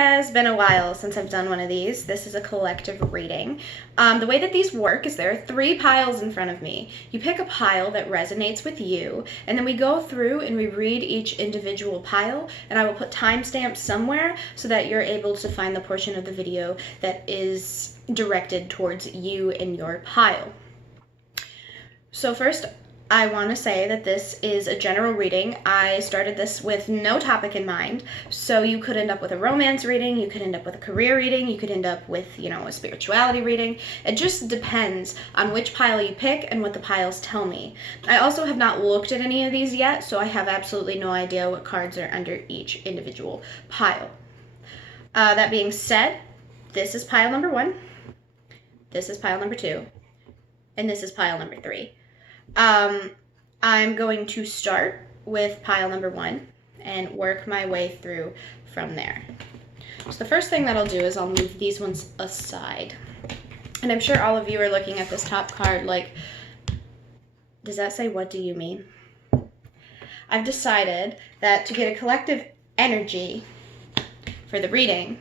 has been a while since I've done one of these. This is a collective reading. The way that these work is there are 3 piles in front of me. You pick a pile that resonates with you, and then we go through and we read each individual pile, and I will put timestamps somewhere so that you're able to find the portion of the video that is directed towards you and your pile. So first, I want to say that this is a general reading. I started this with no topic in mind, so you could end up with a romance reading, you could end up with a career reading, you could end up with, a spirituality reading. It just depends on which pile you pick and what the piles tell me. I also have not looked at any of these yet, so I have absolutely no idea what cards are under each individual pile. That being said, this is pile number 1, this is pile number 2, and this is pile number 3. I'm going to start with pile number 1 and work my way through from there. So the first thing that I'll do is I'll move these ones aside. And I'm sure all of you are looking at this top card like, does that say, what do you mean? I've decided that to get a collective energy for the reading,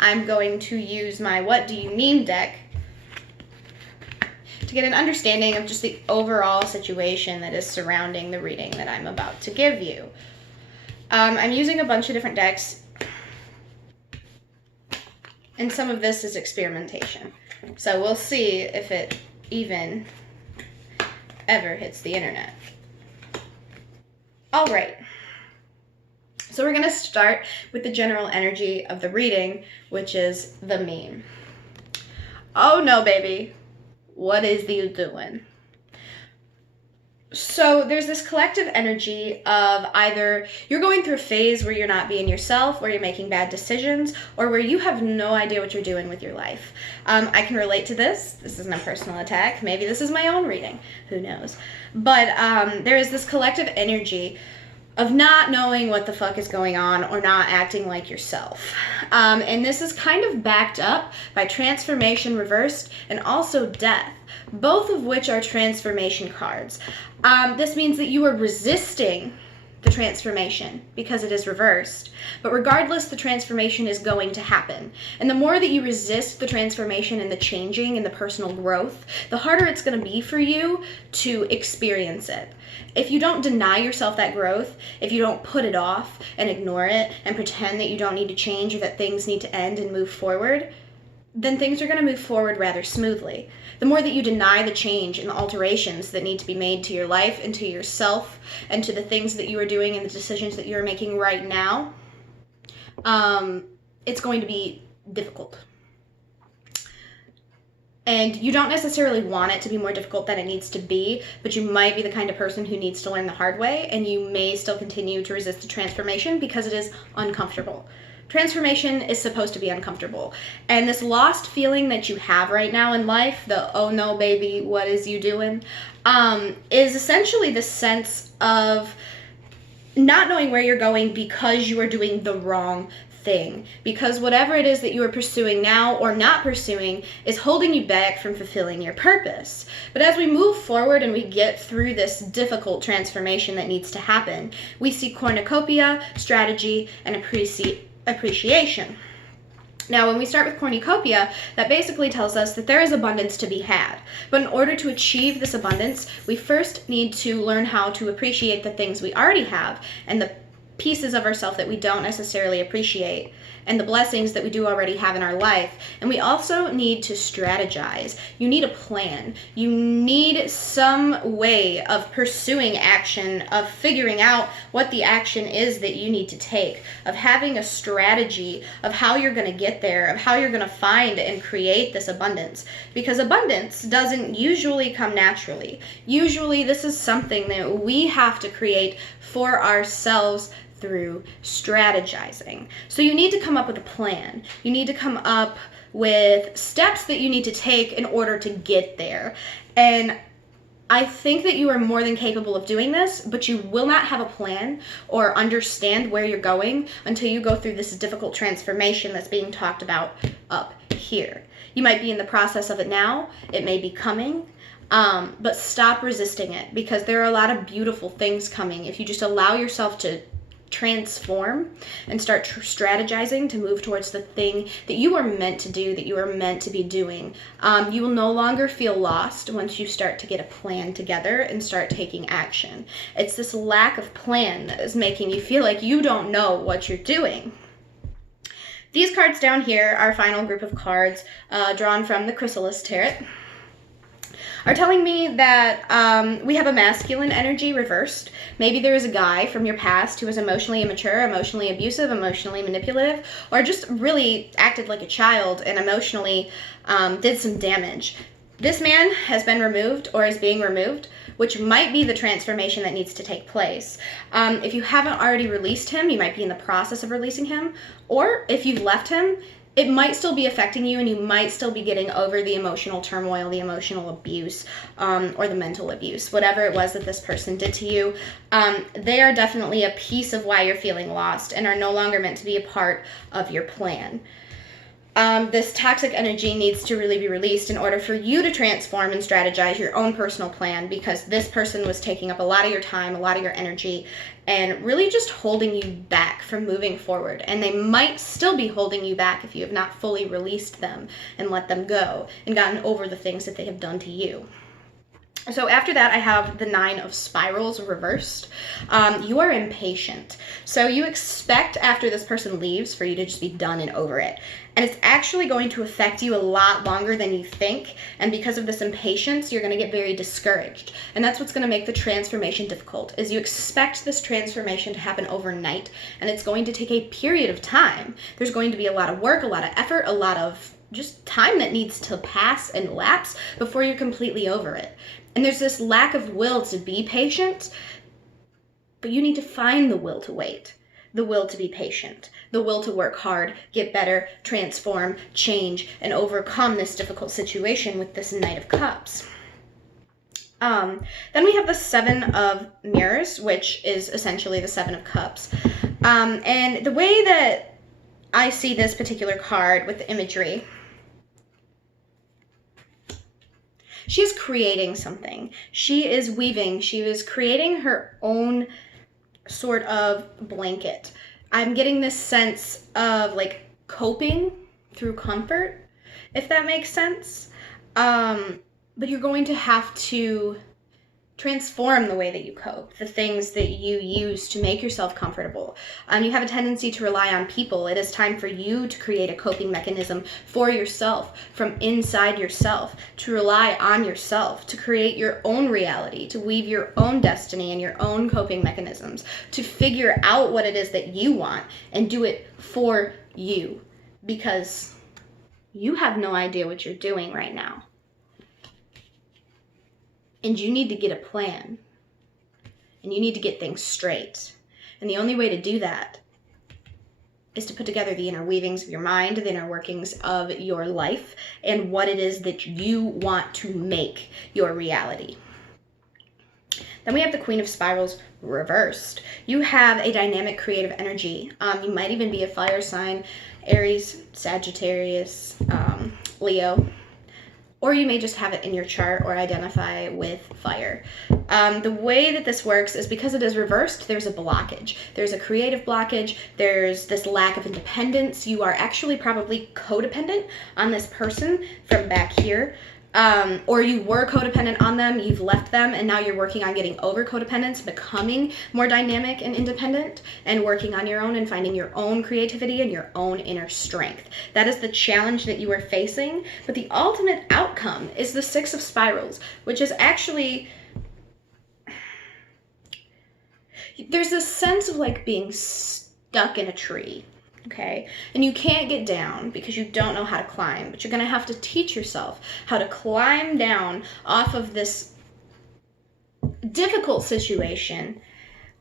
I'm going to use my What Do You Mean deck to get an understanding of just the overall situation that is surrounding the reading that I'm about to give you. I'm using a bunch of different decks, and some of this is experimentation. So we'll see if it even ever hits the internet. All right. So we're going to start with the general energy of the reading, which is the meme. Oh no, baby. What is you doing? So there's this collective energy of either you're going through a phase where you're not being yourself, where you're making bad decisions, or where you have no idea what you're doing with your life. I can relate to this. This isn't a personal attack. Maybe this is my own reading. Who knows? But there is this collective energy of not knowing what the fuck is going on or not acting like yourself. And this is kind of backed up by transformation reversed and also death, both of which are transformation cards. This means that you are resisting the transformation because it is reversed. But regardless, the transformation is going to happen. And the more that you resist the transformation and the changing and the personal growth, the harder it's going to be for you to experience it. If you don't deny yourself that growth, if you don't put it off and ignore it and pretend that you don't need to change or that things need to end and move forward, then things are going to move forward rather smoothly. The more that you deny the change and the alterations that need to be made to your life and to yourself and to the things that you are doing and the decisions that you are making right now, it's going to be difficult. And you don't necessarily want it to be more difficult than it needs to be, but you might be the kind of person who needs to learn the hard way, and you may still continue to resist the transformation because it is uncomfortable. Transformation is supposed to be uncomfortable. And this lost feeling that you have right now in life, the oh no baby, what is you doing, is essentially the sense of not knowing where you're going because you are doing the wrong thing. Because whatever it is that you are pursuing now or not pursuing is holding you back from fulfilling your purpose. But as we move forward and we get through this difficult transformation that needs to happen, we see cornucopia, strategy, and appreciation. Now, when we start with cornucopia, that basically tells us that there is abundance to be had. But in order to achieve this abundance, we first need to learn how to appreciate the things we already have and the pieces of ourselves that we don't necessarily appreciate and the blessings that we do already have in our life. And we also need to strategize. You need a plan. You need some way of pursuing action, of figuring out what the action is that you need to take, of having a strategy of how you're going to get there, of how you're going to find and create this abundance. Because abundance doesn't usually come naturally. Usually this is something that we have to create for ourselves through strategizing. So you need to come up with a plan. You need to come up with steps that you need to take in order to get there. And I think that you are more than capable of doing this, but you will not have a plan or understand where you're going until you go through this difficult transformation that's being talked about up here. You might be in the process of it now. It may be coming. But stop resisting it, because there are a lot of beautiful things coming if you just allow yourself to transform and start strategizing to move towards the thing that you are meant to do, that you are meant to be doing. You will no longer feel lost once you start to get a plan together and start taking action. It's this lack of plan that is making you feel like you don't know what you're doing. These cards down here, our final group of cards drawn from the Chrysalis Tarot, are telling me that we have a masculine energy reversed. Maybe there is a guy from your past who was emotionally immature, emotionally abusive, emotionally manipulative, or just really acted like a child and emotionally did some damage. This man has been removed or is being removed, which might be the transformation that needs to take place. If you haven't already released him, you might be in the process of releasing him, or if you've left him, it might still be affecting you and you might still be getting over the emotional turmoil, the emotional abuse, or the mental abuse, whatever it was that this person did to you. They are definitely a piece of why you're feeling lost and are no longer meant to be a part of your plan. This toxic energy needs to really be released in order for you to transform and strategize your own personal plan, because this person was taking up a lot of your time, a lot of your energy, and really just holding you back from moving forward. And they might still be holding you back if you have not fully released them and let them go and gotten over the things that they have done to you. So after that, I have the 9 of Spirals reversed. You are impatient. So you expect after this person leaves for you to just be done and over it. And it's actually going to affect you a lot longer than you think. And because of this impatience, you're going to get very discouraged. And that's what's going to make the transformation difficult, is you expect this transformation to happen overnight. And it's going to take a period of time. There's going to be a lot of work, a lot of effort, a lot of just time that needs to pass and lapse before you're completely over it. And there's this lack of will to be patient, but you need to find the will to wait, the will to be patient, the will to work hard, get better, transform, change, and overcome this difficult situation with this Knight of Cups. Then we have the 7 of Mirrors, which is essentially the 7 of Cups. And the way that I see this particular card with the imagery, she is creating something. She is weaving. She is creating her own sort of blanket. I'm getting this sense of like coping through comfort, if that makes sense. But you're going to have to transform the way that you cope, the things that you use to make yourself comfortable. You have a tendency to rely on people. It is time for you to create a coping mechanism for yourself, from inside yourself, to rely on yourself, to create your own reality, to weave your own destiny and your own coping mechanisms, to figure out what it is that you want and do it for you, because you have no idea what you're doing right now. And you need to get a plan. And you need to get things straight. And the only way to do that is to put together the inner weavings of your mind, the inner workings of your life, and what it is that you want to make your reality. Then we have the Queen of Spirals reversed. You have a dynamic creative energy. You might even be a fire sign, Aries, Sagittarius, Leo. Or you may just have it in your chart or identify with fire. The way that this works is because it is reversed, there's a blockage. There's a creative blockage. There's this lack of independence. You are actually probably codependent on this person from back here. Or you were codependent on them, you've left them, and now you're working on getting over codependence, becoming more dynamic and independent, and working on your own and finding your own creativity and your own inner strength. That is the challenge that you are facing, but the ultimate outcome is the 6 of Spirals, which is actually, there's this sense of like being stuck in a tree. Okay, and you can't get down because you don't know how to climb, but you're going to have to teach yourself how to climb down off of this difficult situation.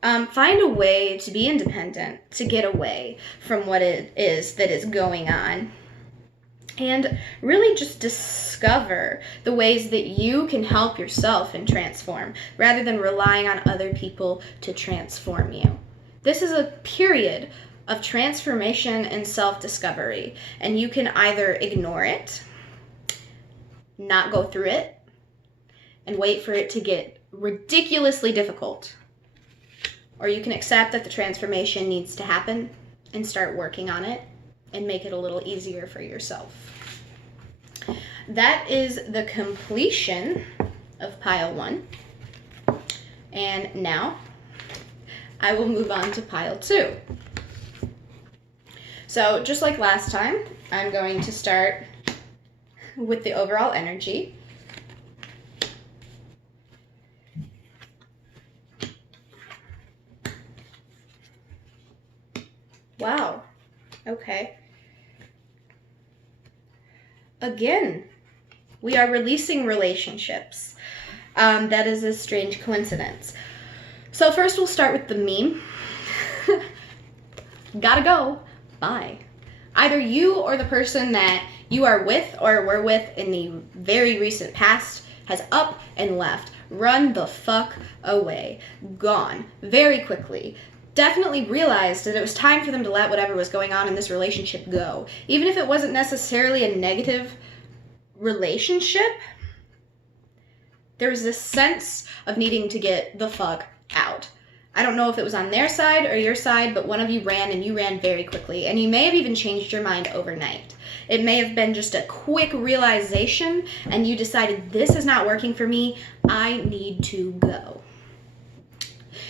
Find a way to be independent, to get away from what it is that is going on, and really just discover the ways that you can help yourself and transform, rather than relying on other people to transform you. This is a period of transformation and self-discovery, and you can either ignore it, not go through it, and wait for it to get ridiculously difficult, or you can accept that the transformation needs to happen and start working on it and make it a little easier for yourself. That is the completion of pile 1. And now I will move on to pile 2. So just like last time, I'm going to start with the overall energy. Wow. Okay. Again, we are releasing relationships. That is a strange coincidence. So first we'll start with the meme. Gotta go. Bye. Either you or the person that you are with or were with in the very recent past has up and left. Run the fuck away. Gone. Very quickly. Definitely realized that it was time for them to let whatever was going on in this relationship go. Even if it wasn't necessarily a negative relationship, there was this sense of needing to get the fuck out. I don't know if it was on their side or your side, but one of you ran, and you ran very quickly, and you may have even changed your mind overnight. It may have been just a quick realization, and you decided, this is not working for me, I need to go.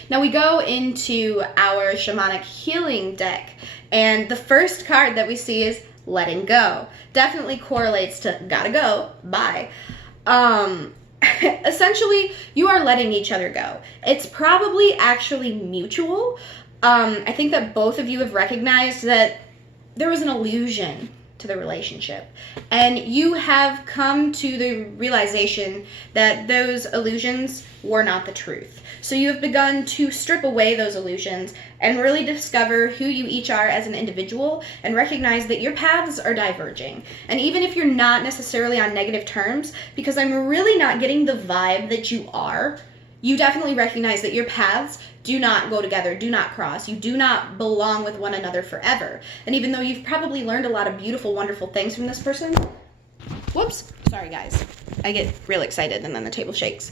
Now we go into our shamanic healing deck, and the first card that we see is letting go. Definitely correlates to gotta go, bye. Essentially, you are letting each other go. It's probably actually mutual. I think that both of you have recognized that there was an illusion to the relationship, and you have come to the realization that those illusions were not the truth. So you have begun to strip away those illusions and really discover who you each are as an individual, and recognize that your paths are diverging. And even if you're not necessarily on negative terms, because I'm really not getting the vibe that you are, you definitely recognize that your paths do not go together, do not cross. You do not belong with one another forever. And even though you've probably learned a lot of beautiful, wonderful things from this person, whoops, sorry guys, I get real excited and then the table shakes.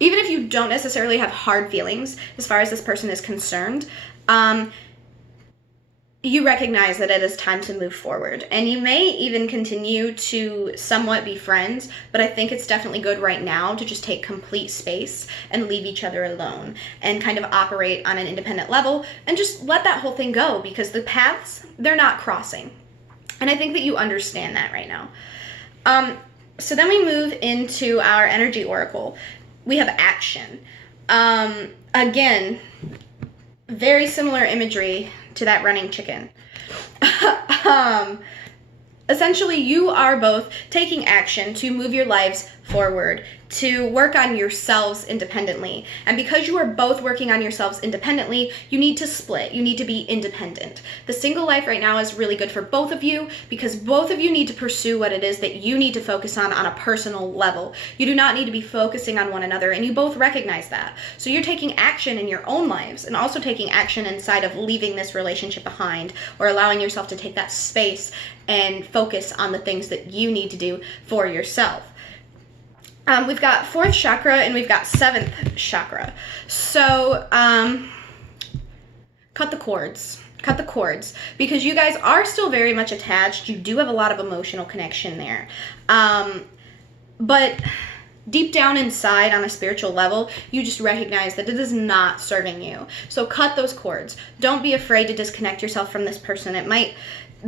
Even if you don't necessarily have hard feelings as far as this person is concerned, you recognize that it is time to move forward. And you may even continue to somewhat be friends, but I think it's definitely good right now to just take complete space and leave each other alone and kind of operate on an independent level and just let that whole thing go, because the paths, they're not crossing. And I think that you understand that right now. So then we move into our energy oracle. We have action. Again, very similar imagery to that running chicken. Essentially, you are both taking action to move your lives forward, to work on yourselves independently. And because you are both working on yourselves independently, you need to split. You need to be independent. The single life right now is really good for both of you, because both of you need to pursue what it is that you need to focus on a personal level. You do not need to be focusing on one another, and you both recognize that. So you're taking action in your own lives, and also taking action inside of leaving this relationship behind, or allowing yourself to take that space and focus on the things that you need to do for yourself. We've got 4th chakra and we've got 7th chakra. So, cut the cords, because you guys are still very much attached. You do have a lot of emotional connection there. But deep down inside, on a spiritual level, you just recognize that it is not serving you. So cut those cords. Don't be afraid to disconnect yourself from this person. It might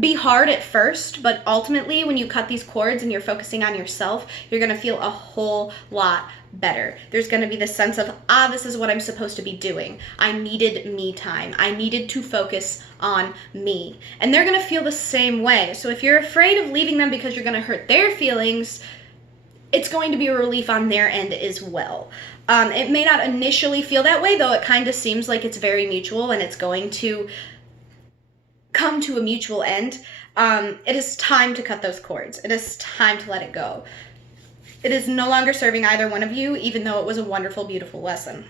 be hard at first, but ultimately when you cut these cords and you're focusing on yourself, you're going to feel a whole lot better. There's going to be this sense of, this is what I'm supposed to be doing. I needed me time. I needed to focus on me. And they're going to feel the same way. So if you're afraid of leaving them because you're going to hurt their feelings, it's going to be a relief on their end as well. It may not initially feel that way, though it kind of seems like it's very mutual and it's going to come to a mutual end. It is time to cut those cords. It is time to let it go. It is no longer serving either one of you, even though it was a wonderful, beautiful lesson.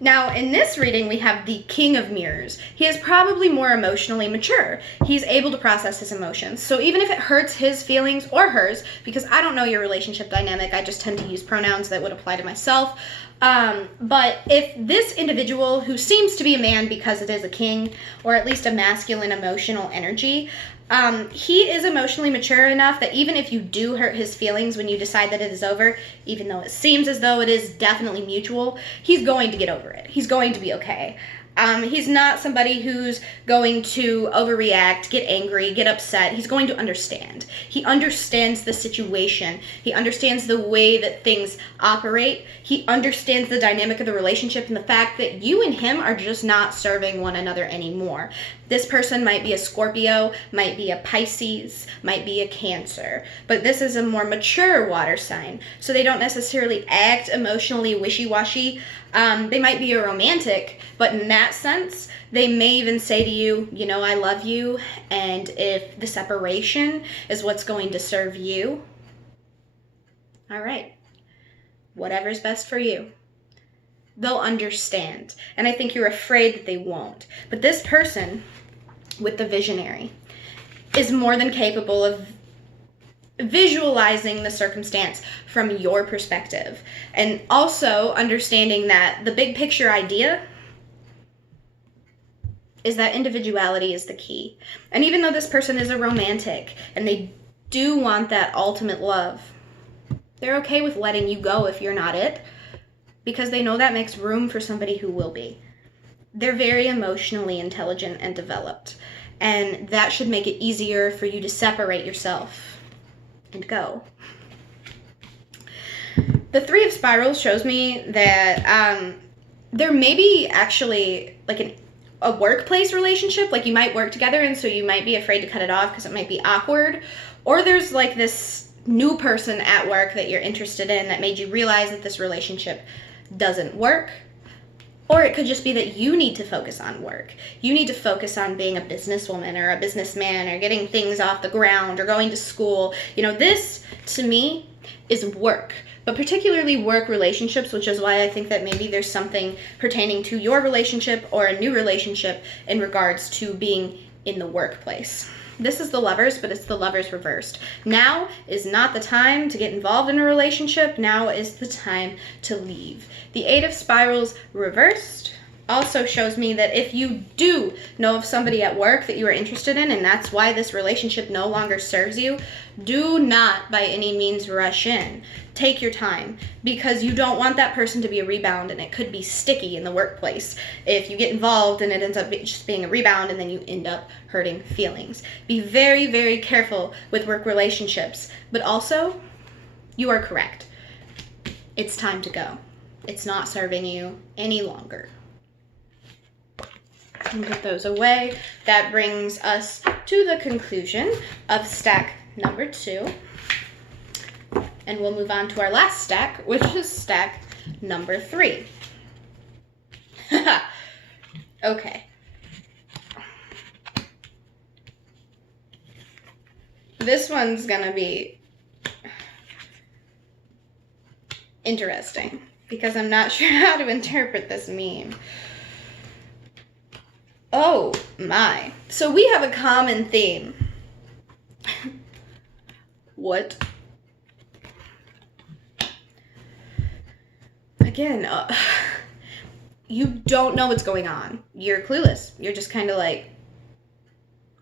Now, in this reading, we have the King of Mirrors. He is probably more emotionally mature. He's able to process his emotions. So even if it hurts his feelings or hers, because I don't know your relationship dynamic, I just tend to use pronouns that would apply to myself, But if this individual, who seems to be a man because it is a king, or at least a masculine emotional energy, he is emotionally mature enough that even if you do hurt his feelings when you decide that it is over, even though it seems as though it is definitely mutual, he's going to get over it. He's going to be okay. He's not somebody who's going to overreact, get angry, get upset. He's going to understand. He understands the situation. He understands the way that things operate. He understands the dynamic of the relationship and the fact that you and him are just not serving one another anymore. This person might be a Scorpio, might be a Pisces, might be a Cancer, but this is a more mature water sign, so they don't necessarily act emotionally wishy-washy. They might be a romantic, but in that sense, they may even say to you, you know, I love you, and if the separation is what's going to serve you, all right, whatever's best for you. They'll understand, and I think you're afraid that they won't. But this person with the visionary is more than capable of visualizing the circumstance from your perspective, and also understanding that the big picture idea is that individuality is the key. And even though this person is a romantic and they do want that ultimate love, they're okay with letting you go if you're not it, because they know that makes room for somebody who will be. They're very emotionally intelligent and developed, and that should make it easier for you to separate yourself and go. The Three of Spirals shows me that there may be actually like a workplace relationship, like you might work together and so you might be afraid to cut it off because it might be awkward, or there's like this new person at work that you're interested in that made you realize that this relationship doesn't work. Or it could just be that you need to focus on work. You need to focus on being a businesswoman or a businessman or getting things off the ground or going to school. You know, this, to me, is work. But particularly work relationships, which is why I think that maybe there's something pertaining to your relationship or a new relationship in regards to being in the workplace. This is the Lovers, but it's the Lovers reversed. Now is not the time to get involved in a relationship. Now is the time to leave. The Eight of Spirals reversed also shows me that if you do know of somebody at work that you are interested in, and that's why this relationship no longer serves you, do not by any means rush in. Take your time, because you don't want that person to be a rebound, and it could be sticky in the workplace if you get involved and it ends up just being a rebound and then you end up hurting feelings. Be very, very careful with work relationships, but also, you are correct. It's time to go. It's not serving you any longer. And put those away. That brings us to the conclusion of stack number 2. And we'll move on to our last stack, which is stack number 3. Okay. This one's gonna be interesting because I'm not sure how to interpret this meme. Oh my. So we have a common theme. What? Again, you don't know what's going on. You're clueless. You're just kind of like,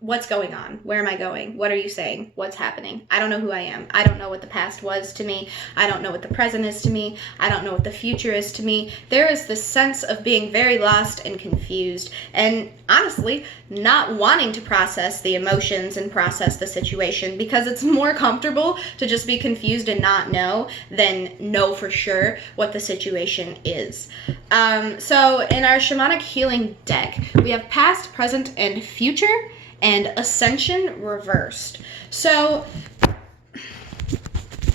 what's going on? Where am I going? What are you saying? What's happening? I don't know who I am. I don't know what the past was to me. I don't know what the present is to me. I don't know what the future is to me. There is this sense of being very lost and confused, and honestly, not wanting to process the emotions and process the situation, because it's more comfortable to just be confused and not know than know for sure what the situation is. So in our shamanic healing deck, we have past, present, and future, and ascension reversed. So,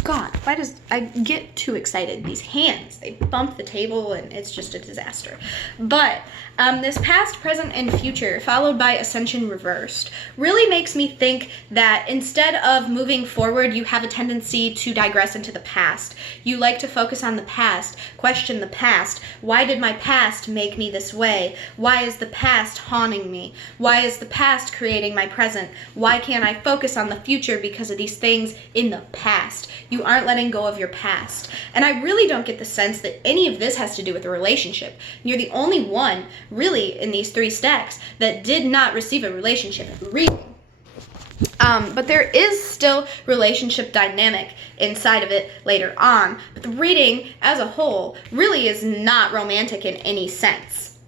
God, why does I get too excited? These hands, they bump the table and it's just a disaster. But this past, present, and future, followed by ascension reversed, really makes me think that instead of moving forward, you have a tendency to digress into the past. You like to focus on the past, question the past. Why did my past make me this way? Why is the past haunting me? Why is the past creating my present? Why can't I focus on the future because of these things in the past? You aren't letting go of your past. And I really don't get the sense that any of this has to do with a relationship. You're the only one, really, in these 3 stacks that did not receive a relationship reading. But there is still relationship dynamic inside of it later on. But the reading as a whole really is not romantic in any sense.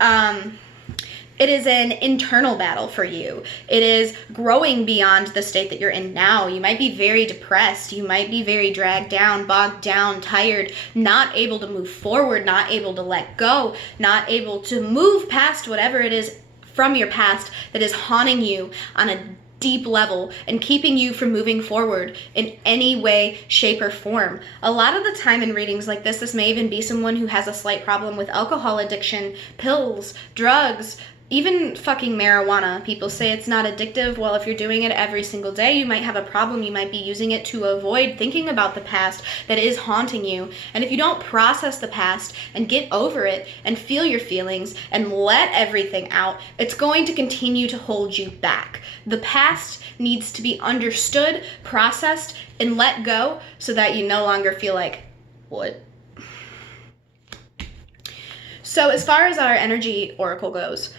It is an internal battle for you. It is growing beyond the state that you're in now. You might be very depressed. You might be very dragged down, bogged down, tired, not able to move forward, not able to let go, not able to move past whatever it is from your past that is haunting you on a deep level and keeping you from moving forward in any way, shape, or form. A lot of the time in readings like this may even be someone who has a slight problem with alcohol addiction, pills, drugs, even fucking marijuana. People say it's not addictive. Well, if you're doing it every single day, you might have a problem. You might be using it to avoid thinking about the past that is haunting you. And if you don't process the past and get over it and feel your feelings and let everything out, it's going to continue to hold you back. The past needs to be understood, processed, and let go so that you no longer feel like, what? So as far as our energy oracle goes,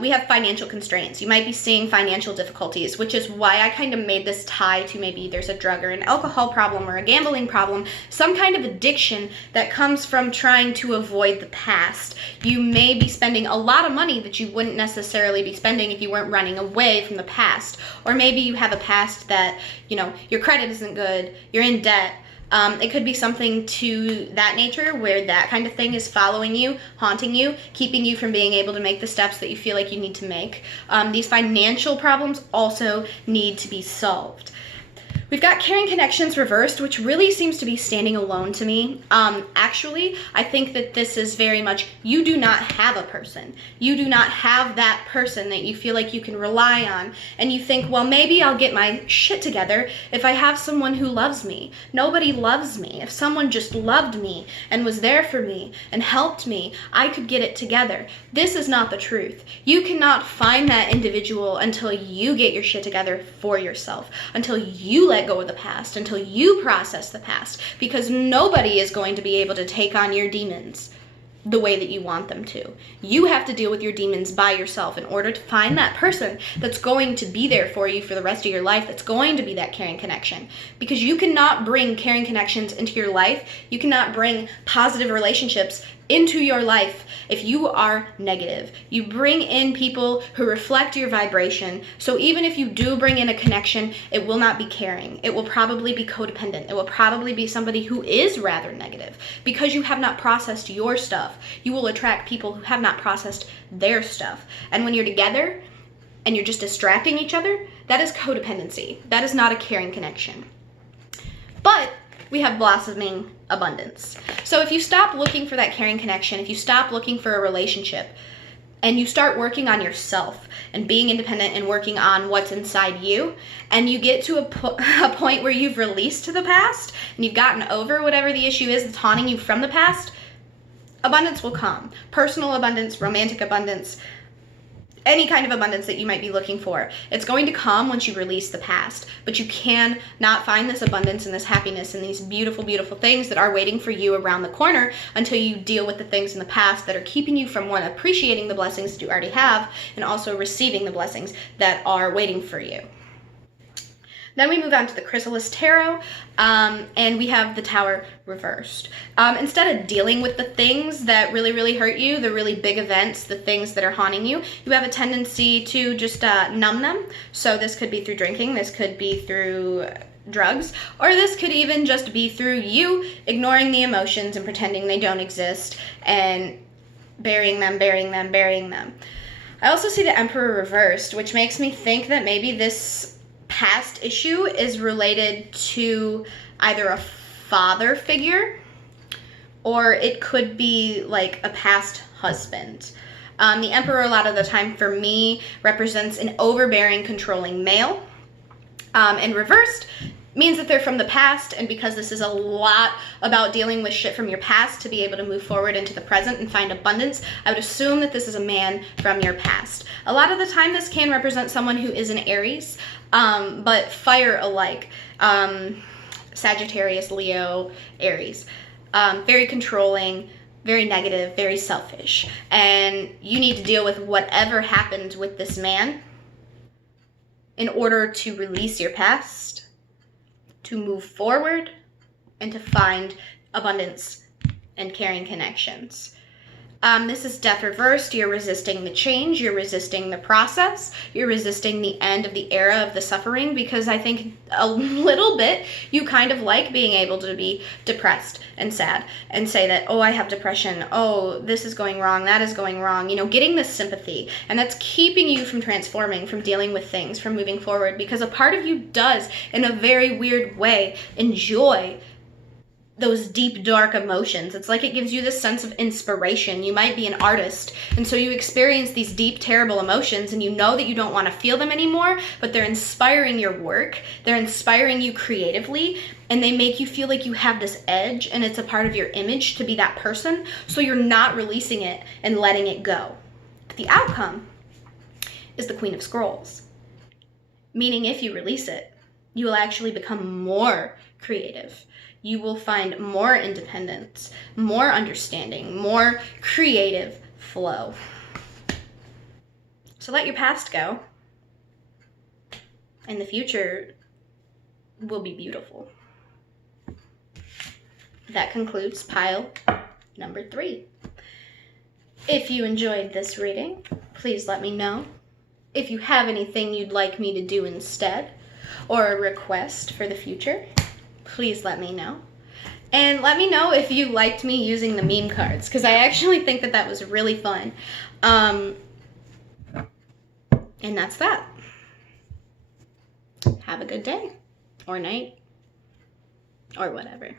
we have financial constraints. You might be seeing financial difficulties, which is why I kind of made this tie to maybe there's a drug or an alcohol problem or a gambling problem, some kind of addiction that comes from trying to avoid the past. You may be spending a lot of money that you wouldn't necessarily be spending if you weren't running away from the past. Or maybe you have a past that, your credit isn't good, you're in debt. It could be something to that nature where that kind of thing is following you, haunting you, keeping you from being able to make the steps that you feel like you need to make. These financial problems also need to be solved. We've got caring connections reversed, which really seems to be standing alone to me. Actually, I think that this is very much, you do not have a person. You do not have that person that you feel like you can rely on. And you think, well, maybe I'll get my shit together if I have someone who loves me. Nobody loves me. If someone just loved me and was there for me and helped me, I could get it together. This is not the truth. You cannot find that individual until you get your shit together for yourself, until you let go of the past, until you process the past, because nobody is going to be able to take on your demons the way that you want them to. You have to deal with your demons by yourself in order to find that person that's going to be there for you for the rest of your life, that's going to be that caring connection. Because you cannot bring caring connections into your life, you cannot bring positive relationships into your life if you are negative. You bring in people who reflect your vibration. So even if you do bring in a connection, it will not be caring. It will probably be codependent. It will probably be somebody who is rather negative. Because you have not processed your stuff, you will attract people who have not processed their stuff. And when you're together and you're just distracting each other, that is codependency. That is not a caring connection. But we have blossoming abundance. So if you stop looking for that caring connection, if you stop looking for a relationship, and you start working on yourself and being independent and working on what's inside you, and you get to a point where you've released the past and you've gotten over whatever the issue is that's haunting you from the past, abundance will come. Personal abundance, romantic abundance, any kind of abundance that you might be looking for. It's going to come once you release the past, but you can not find this abundance and this happiness and these beautiful, beautiful things that are waiting for you around the corner until you deal with the things in the past that are keeping you from, one, appreciating the blessings that you already have, and also receiving the blessings that are waiting for you. Then we move on to the Chrysalis Tarot, and we have the Tower reversed. Instead of dealing with the things that really, really hurt you, the really big events, the things that are haunting you, you have a tendency to just numb them. So this could be through drinking, this could be through drugs, or this could even just be through you ignoring the emotions and pretending they don't exist and burying them, burying them, burying them. I also see the Emperor reversed, which makes me think that maybe this past issue is related to either a father figure or it could be like a past husband. The Emperor a lot of the time for me represents an overbearing, controlling male, and reversed means that they're from the past, and because this is a lot about dealing with shit from your past to be able to move forward into the present and find abundance, I would assume that this is a man from your past. A lot of the time this can represent someone who is an Aries, but fire alike. Sagittarius, Leo, Aries. Very controlling, very negative, very selfish. And you need to deal with whatever happened with this man in order to release your past, to move forward, and to find abundance and caring connections. This is death reversed. You're resisting the change. You're resisting the process. You're resisting the end of the era of the suffering, because I think a little bit you kind of like being able to be depressed and sad and say that, oh, I have depression. Oh, this is going wrong. That is going wrong. You know, getting this sympathy. And that's keeping you from transforming, from dealing with things, from moving forward, because a part of you does, in a very weird way, enjoy those deep, dark emotions. It's like it gives you this sense of inspiration. You might be an artist, and so you experience these deep, terrible emotions, and you know that you don't want to feel them anymore, but they're inspiring your work. They're inspiring you creatively, and they make you feel like you have this edge, and it's a part of your image to be that person, so you're not releasing it and letting it go. The outcome is the Queen of Scrolls, meaning if you release it, you will actually become more creative. You will find more independence, more understanding, more creative flow. So let your past go, and the future will be beautiful. That concludes pile number 3. If you enjoyed this reading, please let me know. If you have anything you'd like me to do instead, or a request for the future, please let me know. And let me know if you liked me using the meme cards, because I actually think that that was really fun. And that's that. Have a good day, or night, or whatever.